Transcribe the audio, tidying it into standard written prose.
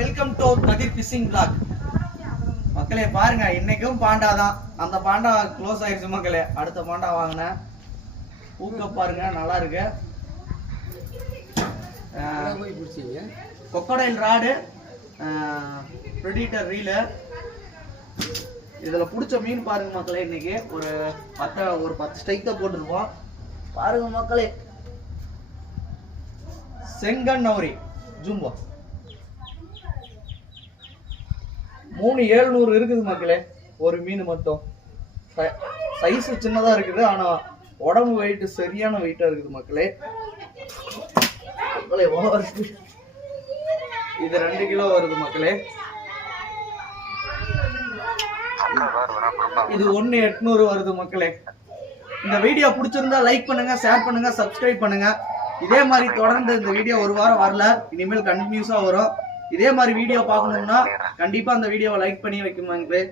Welcome to Kathir fishing vlog. மக்களே பாருங்க, இன்னைக்கும் பாண்டா தான். அந்த பாண்டா க்ளோஸ் ஆயிடுச்சு மக்களே. அடுத்த பாண்டா வாங்கினேன். பூக்க பாருங்க, நல்லா இருக்கு. கொக்கடைல் ராடு, பிரெடிட்டர் ரீலு. இதுல பிடிச்ச மீன் பாருங்க மக்களே. இன்னைக்கு ஒரு 10 ஸ்ட்ரைக் தான் போட்டுருப்போம். பாருங்க மக்களே, செங்கன் நௌரி ஜூம்போ 3700 இருக்குது மக்களே. ஒரு மீன் மட்டும் சைஸ் சின்னதா இருக்குது, ஆனா உடம்பு வெயிட் சரியான வெயிட்டா இருக்குது மக்களே. இது 2 கிலோ வருது மக்களே. இது 1800 வருது மக்களே. இந்த வீடியோ பிடிச்சிருந்தா லைக் பண்ணுங்க, ஷேர் பண்ணுங்க, சப்ஸ்கிரைப் பண்ணுங்க. இதே மாதிரி தொடர்ந்து இந்த வீடியோ ஒரு வாரம் வரல, இனிமேல் கண்டினியூஸா வரும். இதே மாதிரி வீடியோ பார்க்கணும்னா கண்டிப்பா அந்த வீடியோவை லைக் பண்ணி வைக்குமாங்களே.